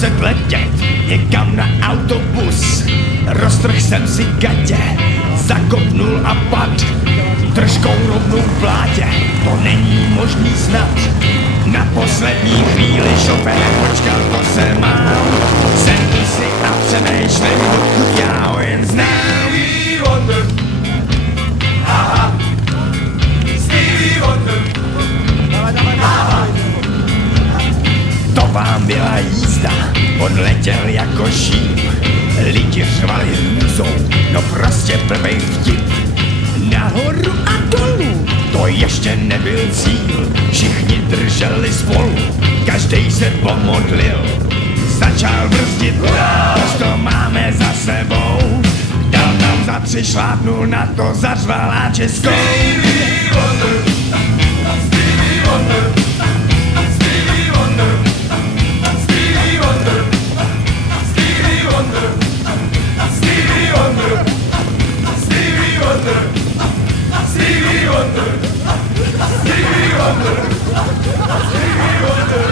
muset letět někam na autobus. Roztrh jsem si gatě, zakopnul a pad držkou rovnou v blátě, to není možný snad. Na poslední chvíli šofér počkal, to se mám. Sednu si a přemýšlím, dokud já ho jen znám. Stevie Wonder, aha, Stevie Wonder, aha. To vám byla jízda, odletěl jako šíp. Lidi řvali hrůzou, no prostě blbej vtip. Nahoru a dolů, to ještě nebyl cíl. Všichni drželi spolu, každej se pomodlil. Začal brzdit dál, to máme za sebou. Dal tam za 3 šlápnul, na to zařvala Českou. Stevie Wonder, Stevie Wonder, Stevie Wonder, Stevie Wonder, Stevie Wonder, Stevie Wonder, Stevie Wonder, Stevie Wonder, Stevie Wonder, Stevie Wonder.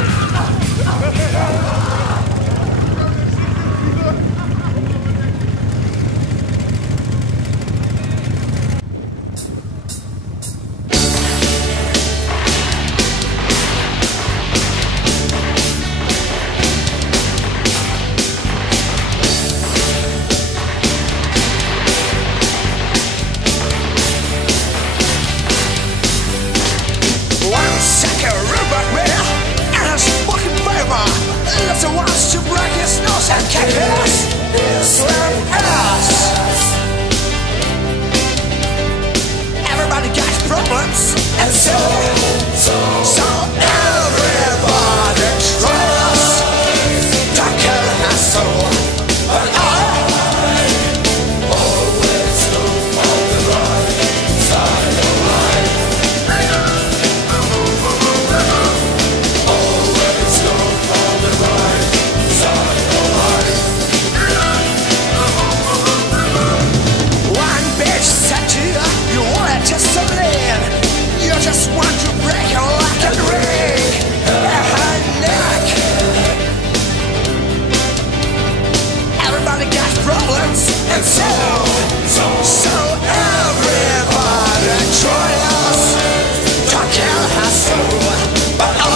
Everybody got problems, and so everybody tries to kill her soul, but I always look on the right side of life. Always look on the right side of life. One bitch said to you, you wanted just to live. You just want to break her like a ring at her neck. Everybody got problems, and so everybody tries to kill her soul, but I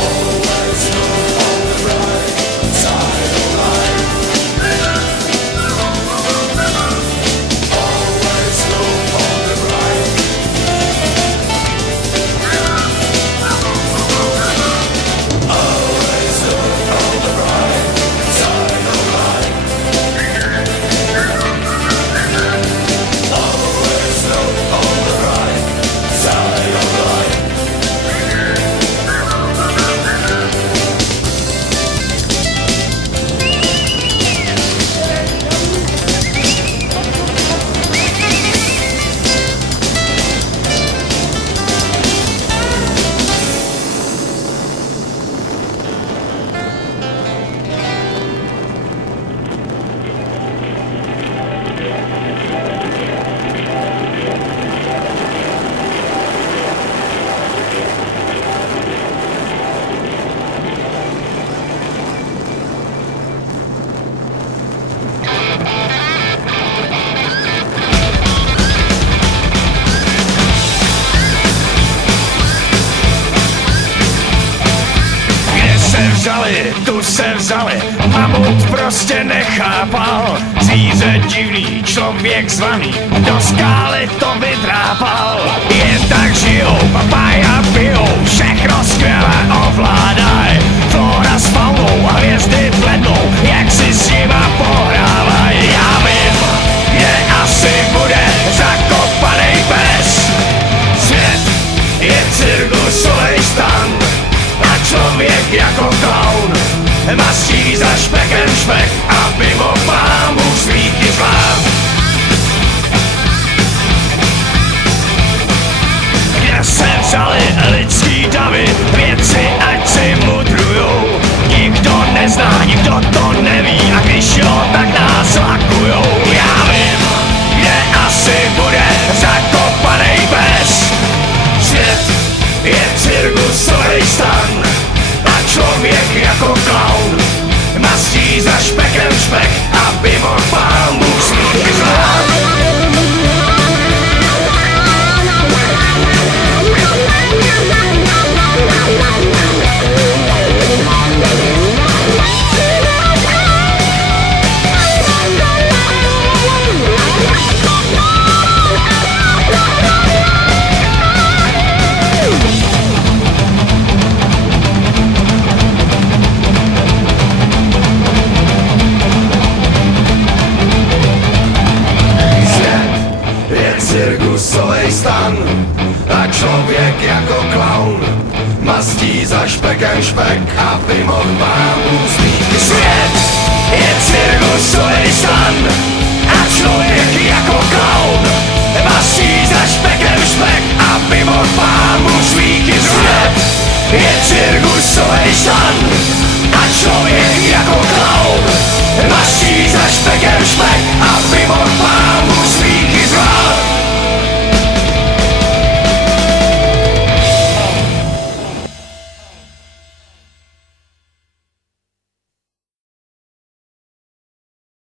always look on the right side of life. Always look on the right. Always look on the right side of life. Always look on the right side of life. Tu se vzali, mamut prostě nechápal. Zvíře divný, člověk zvaný, do skály to vydrápal. Jen tak žijou, papája pijou, všechno skvěle ovládaj. Flora s faunou a hvězdy blednou, jak si s nima pohrávaj. Já vím, kde asi bude zakopanej pes. Svět je cirkusovej stand a člověk jako klaun mastí za špekem špek, aby mo pán Bůh smíky zvlád. Kde se vzali lidský davy, věci ať si mudrujou. Nikdo nezná, nikdo to neví, a když jo, špek, aby mohl Pán Bůh smíchy zvládnout. Cirkusovej stan a člověk jako klaun mastí za špekem špek, aby mohl Pán Bůh smíchy. Svět je cirkusovej stan a člověk jako klaun mastí za špekem špek, aby mohl Pán Bůh smíchy. Svět je cirkusovej stan